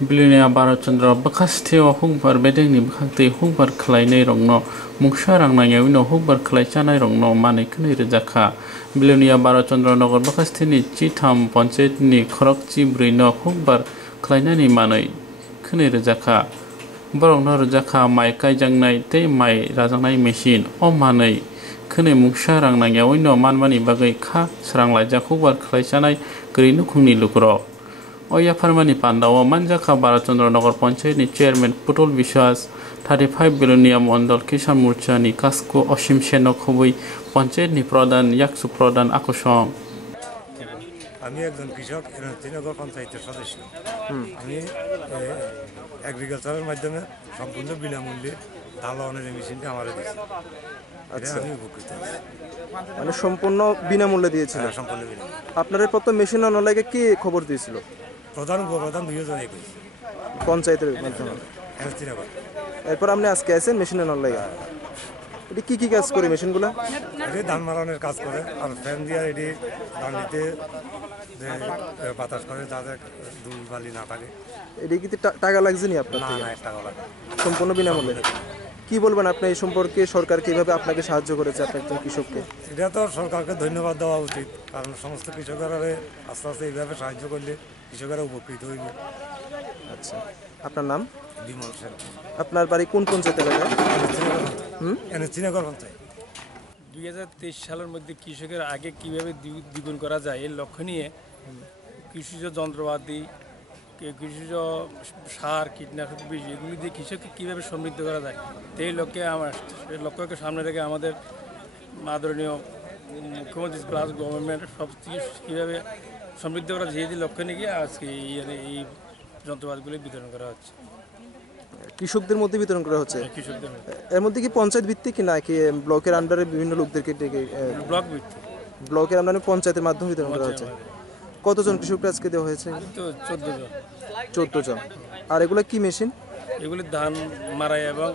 Bilinia Barachandra Bakasti or Hungbar Beding Hakti Hungbar Klaine Rongno Muksharang Nayawino Hungbar Klaichana Rongno Manikni Rizaka Bilinia Barachandra Nogor Bakastini Chitam Ponchetni Krokchi Brino Hungbar Klainani Manai Kuni Rizaka Borongno Rizaka Mai Kaijangnai Te Mai Razanai Machine O Manai Kuni Muksharang Nayawino Manmani Bagai Ka Sarang Laja Hungbar Klaichanai Grinu Kuni Lukro Oya Farmani Pandawa Manjaka Barachandra Nagar Panchayat Chairman Putol Vishwas 35 Bilonia Mondal Kishan Murchani Kasko Oshim Shenok Hubui Panchayat ni Pradhan Yaksu Pradhan Akosham আমি একজন কৃষক এনজিনগর পঞ্চায়েতের সদস্য আমি এগ্রিকালচারের মাধ্যমে সম্পূর্ণ বিনামূল্যে ধান লাগানোর মেশিনটা আমারে দিয়েছে আচ্ছা আমি উপকৃত মানে সম্পূর্ণ বিনামূল্যে দিয়েছিল সম্পূর্ণ বিনামূল্যে আপনাদের প্রথম মেশিন আনার লাগে কি খবর দিয়েছিল প্রধান উপপ্রধান দুইজনই কইছে পঞ্চায়েতের মাধ্যমে এনজিনগর এরপর আপনি আজকে আছেন মেশিন আনার লাগে এটা কি কাজ করে মেশিনগুলো এটি ধান মারানোর কাজ করে আর ফ্যান দিয়ে এটি ধান দিতে যে বাতাস করে যাতে দুল বালি না থাকে এটি কি টাকা লাগছে নি আপনার থেকে না টাকা লাগে সম্পূর্ণ বিনামূল্যে কি বলবেন আপনি এই সম্পর্কে সরকার কিভাবে আপনাকে সাহায্য করেছে আপনি একজন কৃষককে এটা তো সরকারকে ধন্যবাদ দেওয়া উচিত কারণ সমস্ত কৃষকেরা আস্তে আস্তে এইভাবে সাহায্য করলে কৃষকেরা উপকৃত হইবে আচ্ছা আপনার নাম বিমল সেন আপনার বাড়ি কোন পঞ্চায়েত এলাকায় এনজিনগর পঞ্চায়েত 2023 সালের মধ্যে কৃষকের আগে কিভাবে দ্বিগুণ করা যায় এর লক্ষ্য নিয়ে কৃষিজ যন্ত্রপাতি কৃষিজ সার কীটনাশক বীজ এগুলি দিয়ে কৃষককে কীভাবে সমৃদ্ধ করা যায় সেই লক্ষ্যে লক্ষ্যকে সামনে রেখে আমাদের আদরণীয় মুখ্যমন্ত্রী প্লাস গভর্নমেন্ট সব কীভাবে সমৃদ্ধ করা যায় এই লক্ষ্য নিয়ে আজকে এই যন্ত্রপাতিগুলি বিতরণ করা হচ্ছে কৃষকদের মধ্যে বিতরণ করা হচ্ছে কৃষকদের এর মধ্যে কি পঞ্চায়েত ভিত্তিক নাকি ব্লকের আন্ডারে বিভিন্ন লোকদেরকে ডেকে ব্লক ভিত্তিক ব্লকের আন্ডারে পঞ্চায়েতের মাধ্যমে বিতরণ করা হচ্ছে কতজন কৃষকরা আজকে দেওয়া হয়েছে তো 14 জন আর এগুলো কি মেশিন এগুলি ধান মারাই এবং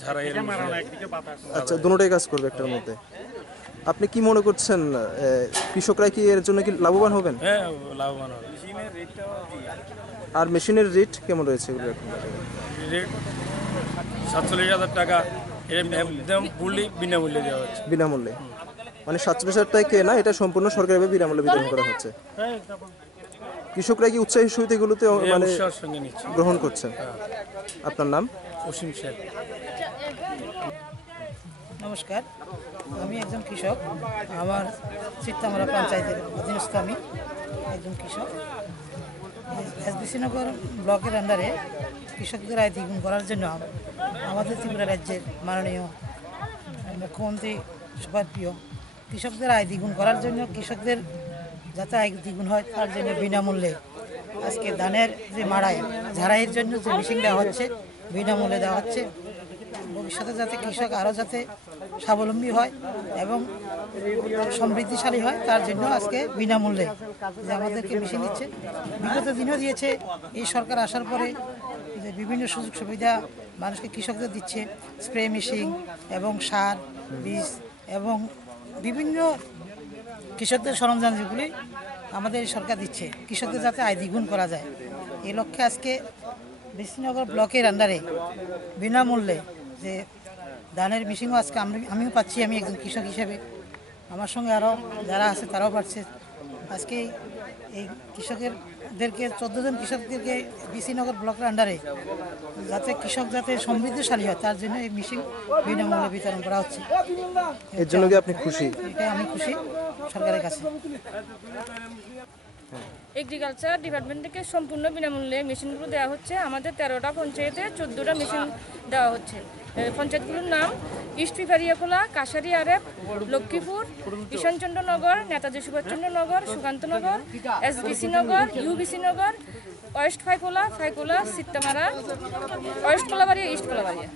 ঝাড়াই আচ্ছা দুটোটাই কাজ করবে একটার মধ্যে আপনি কি মনে করছেন কৃষকরা কি এর জন্য কি লাভবান হবেন হ্যাঁ লাভবান হবে আর মেশিনের রেট কেমন রয়েছে এগুলো এখন রেট 47,000 টাকা একদম ফুললি বিনামূল্যে দেওয়া হচ্ছে বিনামূল্যে মানে 47,000 টাকা কেনা এটা সম্পূর্ণ সরকারিভাবে বিনামূল্যে বিতরণ করা হচ্ছে কৃষকরা কি উৎসাহী সহিত এগুলোতে মানে গ্রহণ করছেন আপনার নাম অসীম সেন নমস্কার আমি একজন কৃষক আমার চিত্তামারা পঞ্চায়েতের অধীনস্থ আমি একজন কৃষক এসবিসি নগর ব্লকের আন্ডারে কৃষকদের আয় দ্বিগুণ করার জন্য আমাদের ত্রিপুরা রাজ্যের মাননীয় মুখ্যমন্ত্রী সবার প্রিয় কৃষকদের আয় দ্বিগুণ করার জন্য কৃষকদের যাতে আয় দ্বিগুণ হয় তার জন্য বিনামূল্যে আজকে ধানের যে মাড়াই ঝাড়াইয়ের জন্য যে মেশিন দেওয়া হচ্ছে বিনামূল্যে দেওয়া হচ্ছে ভবিষ্যতে যাতে কৃষক আরও যাতে স্বাবলম্বী হয় এবং সমৃদ্ধিশালী হয় তার জন্য আজকে বিনামূল্যে যে আমাদেরকে মেশিন দিচ্ছে বিগত দিনও দিয়েছে এই সরকার আসার পরে যে বিভিন্ন সুযোগ সুবিধা মানুষকে কৃষকদের দিচ্ছে স্প্রে মেশিন এবং সার বীজ এবং বিভিন্ন কৃষকদের সরঞ্জাম যেগুলি আমাদের সরকার দিচ্ছে কৃষকদের যাতে আয় দ্বিগুণ করা যায় এই লক্ষ্যে আজকে বিসিনগর ব্লকের আন্ডারে বিনামূল্যে যে ধানের মেশিনও আজকে আমিও পাচ্ছি আমি একজন কৃষক হিসেবে আমার সঙ্গে আরও যারা আছে তারাও পাচ্ছে আজকে এই কৃষকদেরকে 14 জন কৃষকদেরকে বিসিনগর ব্লকের আন্ডারে যাতে কৃষক যাতে সমৃদ্ধশালী হয় তার জন্য এই মেশিন বিনামূল্যে বিতরণ করা হচ্ছে এর জন্য কি আপনি খুশি এটা আমি খুশি সরকারের কাছে এগ্রিকালচার ডিপার্টমেন্ট থেকে সম্পূর্ণ বিনামূল্যে মেশিনগুলো দেওয়া হচ্ছে আমাদের 13টা পঞ্চায়েতে 14টা মেশিন দেওয়া হচ্ছে পঞ্চায়েতগুলোর নাম ইস্ট পিপারিয়াখোলা কাশারি আরেপ লক্ষ্মীপুর ঈশানচন্দ্রনগর নেতাজি সুভাষচন্দ্রনগর সুকান্তনগর এসবিসি নগর ইউবিসি নগর ওয়েস্ট ফাইকোলা সিত্তামারা ওয়েস্ট কোলাবাড়িয়া ইস্ট কোলাবাড়িয়া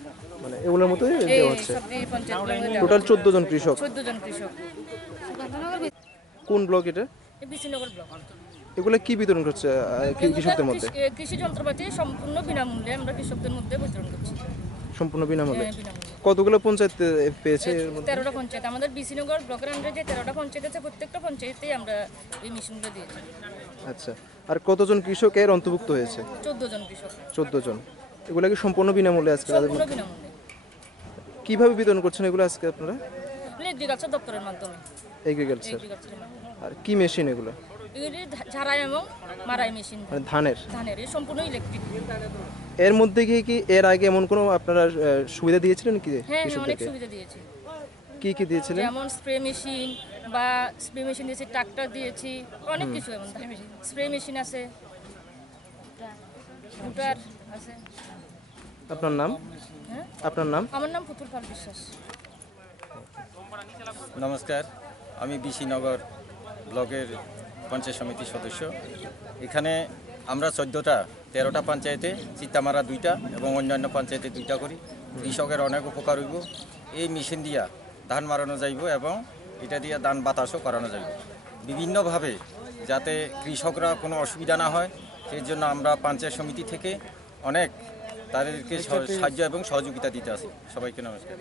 মানে এগুলোর মতোই দেওয়া হচ্ছে এই পঞ্চায়েতগুলো টোটাল 14 জন কৃষক 14 জন কৃষক কোন ব্লক এটা বিসিনগর ব্লক এগুলো কি বিতরণ করছে কৃষকদের মধ্যে কৃষি যন্ত্রপাতি সম্পূর্ণ বিনামূল্যে আমরা কৃষকদের মধ্যে বিতরণ করছি সম্পূর্ণ বিনামূল্যে কতগুলো পঞ্চায়েত পেয়েছে 13টা পঞ্চায়েত আমাদের বিসিনগর ব্লকের আন্ডারে যে 13টা পঞ্চায়েত আছে প্রত্যেকটা পঞ্চায়েতেই আমরা এই মেশিনগুলো দিয়েছি আচ্ছা আর কতজন কৃষক এর অন্তর্ভুক্ত হয়েছে? 14 জন কৃষক, 14 জন। এগুলা কি সম্পূর্ণ বিনামূল্যে আজকে তাদের সম্পূর্ণ বিনামূল্যে কিভাবে বিতরণ করছেন এগুলো আজকে আপনারা? এগ্রিকালচার দপ্তরের মাধ্যমে। এগ্রিকালচার। এগ্রিকালচারের মাধ্যমে। আর কি মেশিন এগুলো? এগুলি ঝাড়াই এবং মারাই মেশিন, মানে ধানের। ধানের, এই সম্পূর্ণ ইলেকট্রিক। এর মধ্যে কি এর আগে এমন কোনো আপনারা সুবিধা দিয়েছিলেন কি হ্যাঁ, অনেক কৃষকদেরকে? সুবিধা দিয়েছি, কি দিয়েছিলেন? যেমন স্প্রে মেশিন বা স্প্রে মেশিন দিয়েছি, ট্রাক্টর দিয়েছি, অনেক কিছু। এমন স্প্রে মেশিন আছে, মোটর আছে। আপনার নাম? হ্যাঁ, আপনার নাম? আমার নাম পুতুল পাল বিশ্বাস। নমস্কার, আমি বিশিনগর ব্লকের পঞ্চায়েত সমিতির সদস্য। এখানে আমরা 13টা পঞ্চায়েতে, চিত্তামারা 2টা এবং অন্যান্য পঞ্চায়েতে 2টা করি। কৃষকের অনেক উপকার হইব। এই মেশিন দিয়া ধান মারানো যাইব এবং এটা দিয়া ধান বাতাসও করানো যাইব বিভিন্নভাবে, যাতে কৃষকরা কোনো অসুবিধা না হয়। সেই জন্য আমরা পঞ্চায়েত সমিতি থেকে অনেক তাদেরকে সাহায্য এবং সহযোগিতা দিতে আসি। সবাইকে নমস্কার।